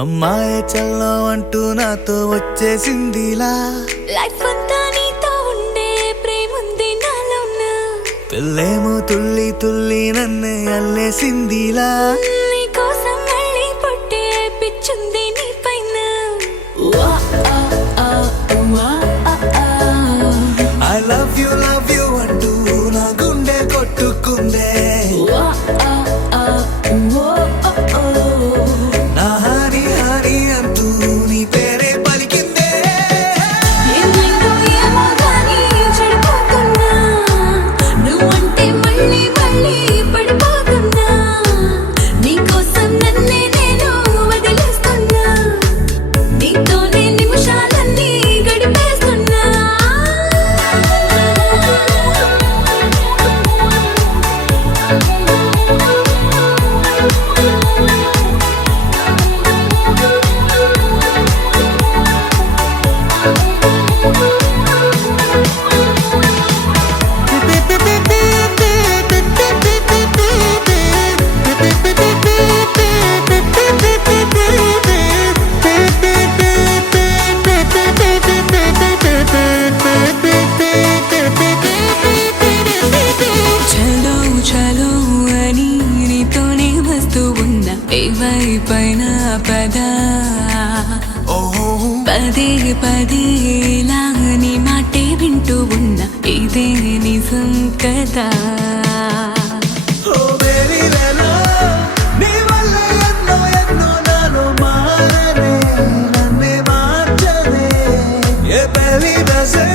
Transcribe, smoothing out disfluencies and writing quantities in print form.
అమ్మాయి చల్లో అంటూ నాతో వచ్చేసిందిలా లైఫ్ అంతా నీతో ఉండే ప్రేముంది నాలోన పిల్లేమో తుల్లి తుల్లి నన్నే అల్లేసిందిలా నీ కోసం మళ్ళీ పుట్టే పిచ్చుంది నీ పైన ఐ లవ్ యు అంటూ నా గుండె కొట్టుకుందే నా హరి హరి అంటూ నీ పేరే పలికిందే ఏమైందో ఏమో గానీ చెడిపోతున్నా నువ్వంటే మళ్ళీ మళ్ళీ పడిపోతున్నా నీకోసం నన్నే నేను వదిలేస్తున్నా నీతోనే నిమిషాలన్నీ గడిపేస్తున్నా చలో చలో అని నీతోనే వస్తూ ఉన్నా ఏవైపైన పదా పదే పదే ఇలా నీ మాటే వింటూ ఉన్నా ఇదే నిజం కదా ఓ బేబీ లేలో నీ వల్ల ఎన్నో ఎన్నో నాలో మారనే నన్నే మార్చనే ఏ బేబీ బసే